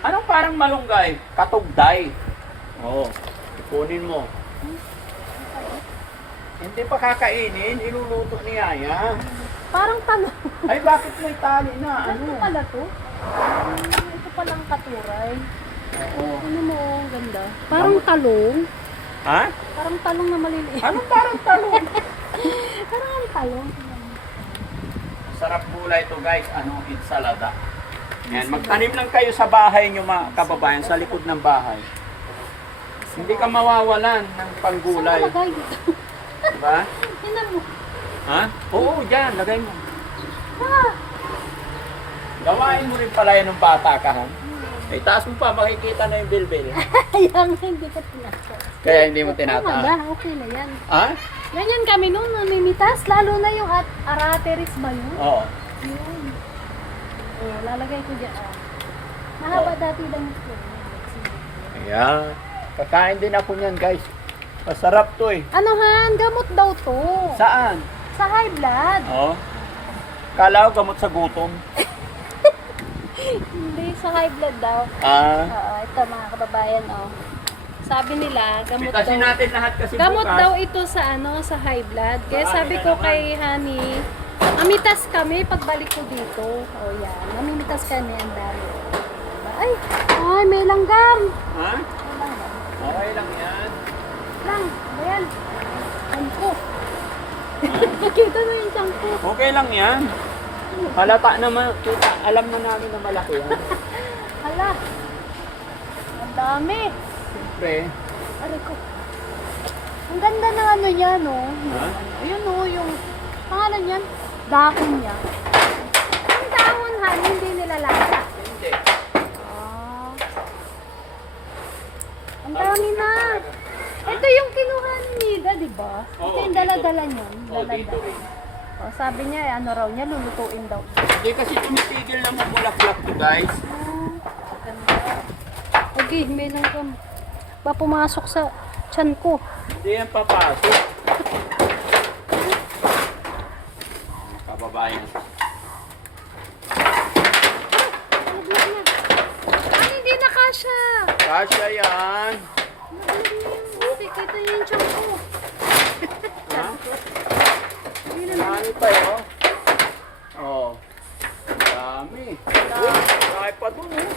Anong parang malunggay? Katugday. Oo. Ipunin mo. Hindi pa kakainin, iluluto ni Yaya. Parang talong. Ay, bakit may tali na? Ano Ano? pala to? Ito palang katuray. Oo. Ano mo, ang ganda. Parang talong. Ha? Parang talong na maliliit. Anong parang talong? Parang ang talong. Sarap gulay ito guys, ano, ensalada. Yan, magtanim lang kayo sa bahay nyo mga kababayan, sa likod ng bahay. Hindi ka mawawalan ng Saan panggulay. malagay dito? Diba? Tinan mo. Ha? Oo, dyan, lagay mo. Ah! Gawain mo rin pala yan ng bata ka, ha? Itaas mo pa, makikita na yung bilbil. Ayan, hindi ka tinasa. Kaya hindi mo Tama tinataas. na, okay na yan. Ha? Ganyan kami noon, namimitas. Lalo na yung arateris ba yun? Oo. Yun. Oh, lalagay ko dyan. Mahaba dati lang ito. Ayan. Kakain din ako niyan, guys. Masarap to eh. Ano Han? Gamot daw to. Saan? Sa high blood. Oo. Kala ko gamot sa gutom. Hindi, sa high blood daw. Ah. Ito mga kababayan, oh. Sabi nila, gamot Pitasin daw. natin lahat kasi Gamot bukas. daw ito sa sa high blood. Kaya Marami sabi na ko naman. kay Honey, amitas kami pagbalik ko dito. Oh, yan. Mamimitas kami ang dami. Ay, may langgam. Ha? May langgam. Okay lang yan. Lang, ayan. Tangko. Nakita mo yung tangko. Okay lang yan. Halata naman, kita, alam na namin na malaki yan. Hala. Ang dami. Siyempre. Aray ko. Ang ganda ng ano niya, no? Ha? Ayun, no, yung pangalan niyan, dahon niya. Ang dahon, Han, hindi nilalasa. Hindi. Ah. Ang dami na. Ito yung kinuha ni Nida, di ba? Ito Oo, yung dito. dala-dala niya. Oh, dito rin. Sabi niya, ano raw niya, lulutuin daw. Hindi kasi tumitigil na mamulaklak to guys. Ganda. Okay, may langgam. Ba pumasok sa tiyan ko. Hindi yan papasok. Kababayan. Naglag niya. Ay, hindi na kasha. Kasya yan. Naglag niya yung buti. Kita niya yung tiyan ko. Ha? Hindi na Marami pa yun. Oh. Dami. Uy, marami pa dun oh.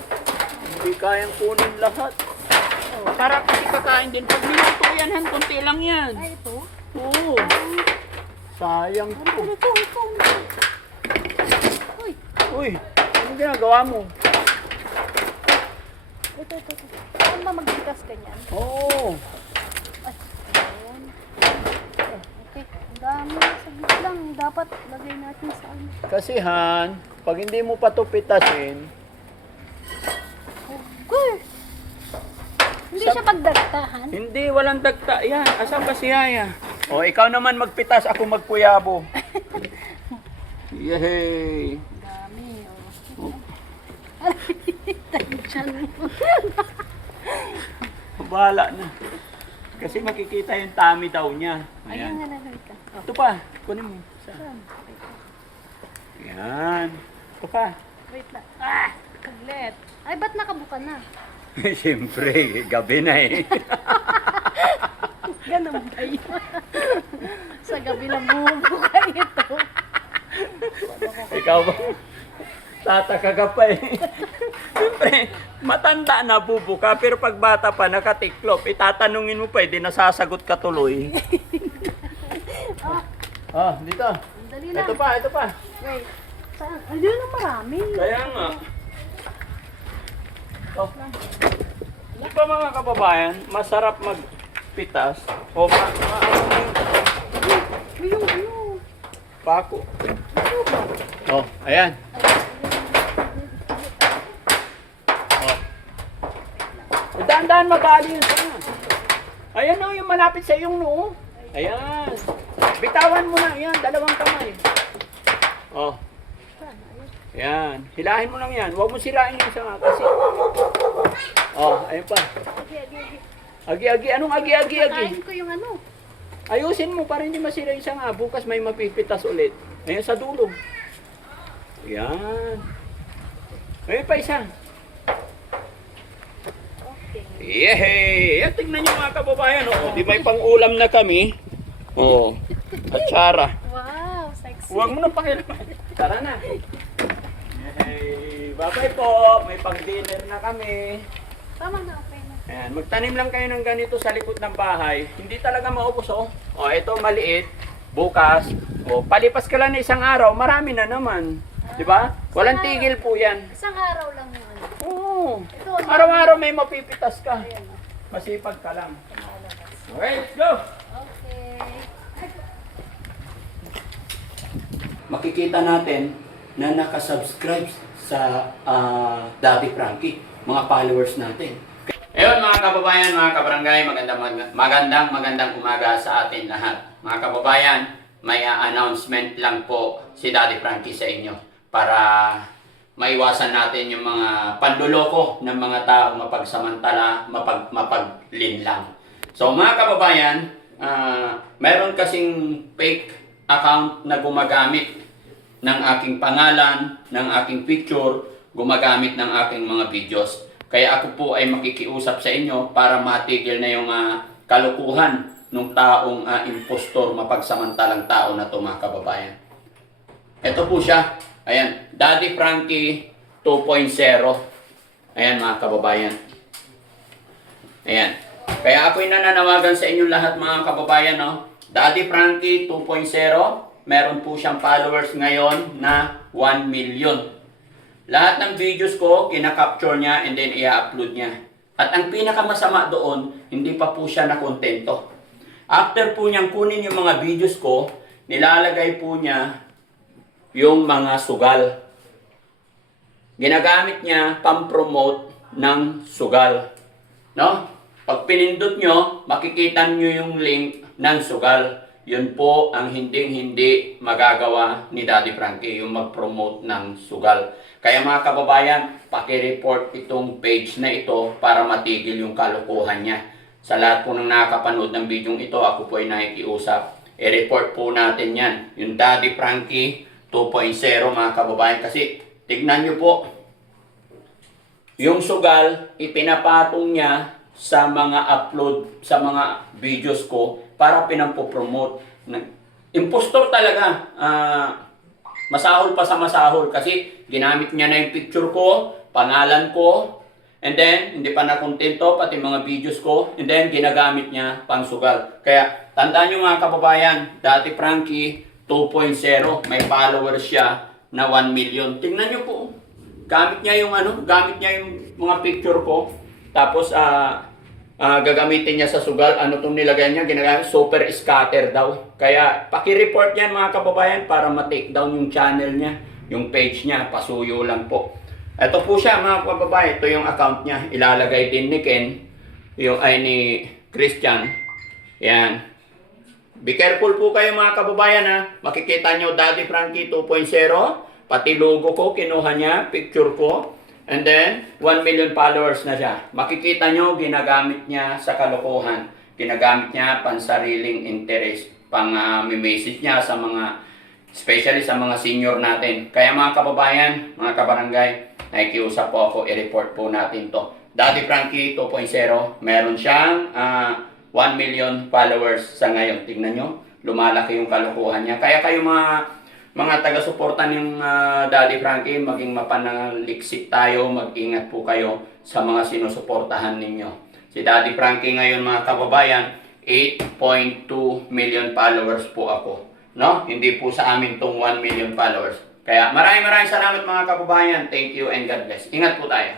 Hindi kayang kunin lahat. Para kasi kakain din. Pag niluto yan, Han, konti lang yan. Ay, ito. Oo. Sayang Ano to. ito? Uy, Uy, anong ginagawa mo? ito. Saan ba magbigas ka niyan? Oo. Ay, ayun. Okay, ang dami. Saglit lang. Dapat lagay natin sa ano. Kasi Han, pag hindi mo pa ito pitasin, Good. Hindi siya pagdagtahan. hindi, walang dagta. Yan, asan ba si Yaya? O, ikaw naman magpitas, ako magpuyabo. Yehey. Ang dami. Oh. Tansyan mo. Bahala na. Kasi makikita yung tummy daw niya. Ayan nga Ayan. na ka. Oh. Ito pa, kunin mo. Saan? Yan. Ito pa. Wait lang. Saglit. Ay, ba't nakabuka na? Siyempre, gabi na eh. Ganun ba yun? Sa gabi lang bumubuka ito. Ikaw ba? Tataka ka pa eh. Siyempre, matanda na bubuka, pero pag bata pa, nakatiklop, itatanungin mo pa, hindi nasasagot ka tuloy. Dito. Dali lang. Ito pa. Wait. Saan? Ayun na marami. Kaya nga. Oh. Di ba mga kababayan, masarap magpitas o Ayun. pako. Oh, ayan. Oh. Dahan-dahan mag-aali yun sana. Ayan o, yung malapit sa iyong noo. Ayan. Bitawan mo na, yan, dalawang kamay. Oh. Ayan. Hilahin mo lang yan. Huwag mo sirain yung isa nga kasi. Oh, ayun pa. Agi. Anong agi? Kain ko yung ano. Ayusin mo para hindi masira yung isa nga. Bukas may mapipitas ulit. Ayan sa dulo. Ayan. Ayun pa isa. Yehey! Tingnan nyo mga kababayan, oh. Di may pang-ulam na kami. Oh, atsara. Wow, sexy. Huwag mo na pakilaman. Tara na. Yehey! Bye-bye po. May pang-dinner na kami. Tama na, okay na. Ayan, magtanim lang kayo ng ganito sa likod ng bahay. Hindi talaga maubos, oh. Oh, ito maliit. Bukas. Oh, palipas ka lang na isang araw, marami na naman. Di ba? Walang tigil po yan. Isang araw lang yun. Oo. Ito, Araw-araw may mapipitas ka. Ayan, oh. Masipag ka lang. Lumalabas. Okay, let's go! Okay. Makikita natin na nakasubscribe sa Daddy Frankie, mga followers natin. Ayun mga kababayan, mga kabarangay, magandang umaga sa atin lahat. Mga kababayan, may announcement lang po si Daddy Frankie sa inyo para maiwasan natin yung mga panduloko ng mga tao mapagsamantala, mapaglinlang. So mga kababayan, meron kasing fake account na gumagamit ng aking pangalan, ng aking picture, gumagamit ng aking mga videos. Kaya ako po ay makikiusap sa inyo para matigil na yung kalukuhan ng taong impostor, mapagsamantalang tao na ito mga kababayan. Ito po siya. Ayan, Daddy Frankie 2.0. Ayan mga kababayan. Ayan. Kaya ako'y nananawagan sa inyo lahat mga kababayan. No? Daddy Frankie 2.0. Meron po siyang followers ngayon na 1 million. Lahat ng videos ko, kinakapture niya and then i-upload niya. At ang pinakamasama doon, hindi pa po siya nakontento. After po niyang kunin yung mga videos ko, nilalagay po niya yung mga sugal. Ginagamit niya pang-promote ng sugal. No? Pag pinindot nyo, makikita nyo yung link ng sugal. Yun po ang hindi magagawa ni Daddy Frankie, yung mag-promote ng sugal. Kaya mga kababayan, paki-report itong page na ito para matigil yung kalokohan niya. Sa lahat po ng nakakapanood ng video ito, ako po ay nakikiusap. I-report po natin yan. Yung Daddy Frankie 2.0 mga kababayan. Kasi tignan nyo po, yung sugal, ipinapatong niya sa mga upload, sa mga videos ko para pinampopromote. Impostor talaga. Masahol pa sa masahol kasi ginamit niya na yung picture ko, pangalan ko, and then hindi pa nakontento pati mga videos ko, and then ginagamit niya pang sugal. Kaya tandaan nyo mga kababayan, Daddy Frankie 2.0, may followers siya na 1 million. Tingnan nyo po, gamit niya yung mga picture ko, tapos gagamitin niya sa sugal. Ano itong nilagay niya? Ginagamit super scatter daw. Kaya paki-report yan mga kababayan para ma-take down yung channel niya, yung page niya. Pasuyo lang po. Ito po siya mga kababayan. Ito yung account niya. Ilalagay din ni Ken, yung ay ni Christian. Yan. Be careful po kayo mga kababayan ha. Makikita nyo Daddy Frankie 2.0. Pati logo ko, kinuha niya, picture ko. And then, 1 million followers na siya. Makikita nyo, ginagamit niya sa kalokohan. Ginagamit niya pansariling interest. Pang-message niya sa mga, especially sa mga senior natin. Kaya mga kababayan, mga kabarangay, nakikiusap po ako, i-report po natin to. Daddy Frankie 2.0, meron siyang 1 million followers sa ngayon. Tignan nyo, lumalaki yung kalokohan niya. Kaya kayo mga taga-suporta ng Daddy Frankie, maging mapanaliksik tayo, mag-ingat po kayo sa mga sinusuportahan ninyo. Si Daddy Frankie ngayon mga kababayan, 8.2 million followers po ako. No? Hindi po sa amin tong 1 million followers. Kaya maraming salamat mga kababayan. Thank you and God bless. Ingat po tayo.